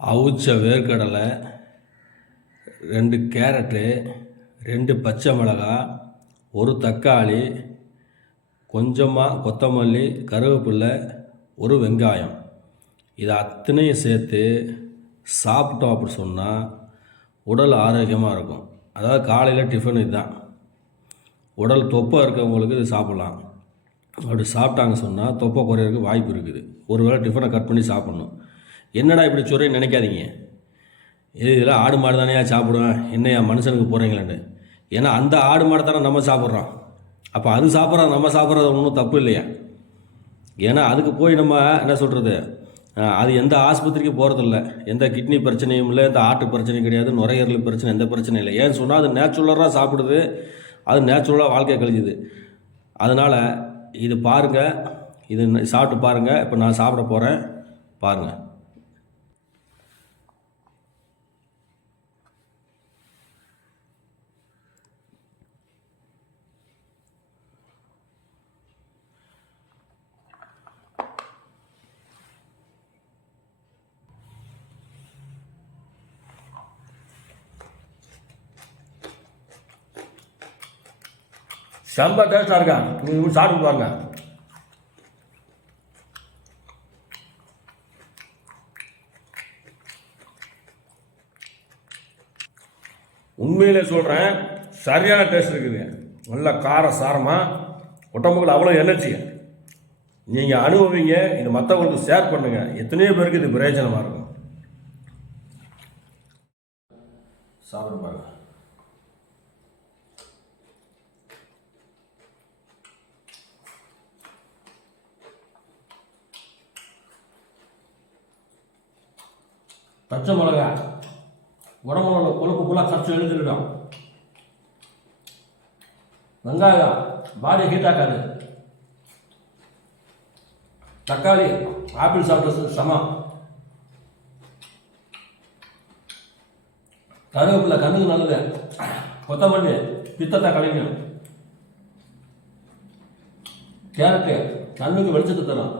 அவிச்ச வேர்க்கடலை, 2 கேரட்டு, 2 பச்சை மிளகாய், 1 தக்காளி, கொஞ்சமாக கொத்தமல்லி, கருவேப்பிலை, 1 வெங்காயம். இதை அத்தனையும் சேர்த்து சாப்பிட்டோம் அப்படி சொன்னால் உடல் ஆரோக்கியமாக இருக்கும். அதாவது காலையில் டிஃபன் இதுதான். உடல் தொப்பை இருக்கவங்களுக்கு இது சாப்பிட்லாம். அப்படி சாப்பிட்டாங்க சொன்னால் தொப்பை குறையிறதுக்கு வாய்ப்பு இருக்குது. ஒருவேளை டிஃபனை கட் பண்ணி சாப்பிட்ணும். என்னடா இப்படி சொல்கிறேன்னு நினைக்காதீங்க. இதெல்லாம் ஆடு மாடு தானே சாப்பிடுவேன், என்னையா மனுஷனுக்கு போகிறீங்களேன்னு. ஏன்னா அந்த ஆடு மாடு தானே நம்ம சாப்பிட்றோம். அப்போ அது சாப்பிட்றது நம்ம சாப்பிட்றது ஒன்றும் தப்பு இல்லையா? ஏன்னா அதுக்கு போய் நம்ம என்ன சொல்கிறது, அது எந்த ஆஸ்பத்திரிக்கும் போகிறதில்ல, எந்த கிட்னி பிரச்சனையும் இல்லை, எந்த ஆட்டு பிரச்சனையும் கிடையாது, நுரையீரல் பிரச்சனை, எந்த பிரச்சனையும் இல்லை. ஏன்னு சொன்னால் அது நேச்சுரலாக சாப்பிடுது, அது நேச்சுரலாக வாழ்க்கை கழிஞ்சுது. அதனால் இது பாருங்கள், இது சாப்பிட்டு பாருங்கள். இப்போ நான் சாப்பிட போகிறேன், பாருங்கள். செம்ப டேஸ்டாக இருக்கா, நீங்கள் சாப்பிட்டு பாருங்க. உண்மையிலே சொல்கிறேன், சரியான டேஸ்ட் இருக்குது. நல்ல கார சாரமாக, உடம்புக்கு அவ்வளோ எனர்ஜி. நீங்கள் அனுபவிங்க, இது மற்றவங்களுக்கு ஷேர் பண்ணுங்கள். எத்தனையோ பேருக்கு இது பிரயோஜனமாக இருக்கும். சாப்பிட பாருங்க. பச்சை மிளகா உடம்புல உள்ள கொழுப்பு ஃபுல்லாக கரைச்சி எழுதிடும். வெங்காயம் பாடி ஹீட் ஆக்காது. தக்காளி ஆப்பிள் சாப்பிட்டு சமம். கருவேப்பிலை கண்ணுக்கு நல்லது. கொத்தமல்லி பித்தத்தை கலைக்கும். கேரட்டு கண்ணுக்கு வெளிச்சத்தை தரும்.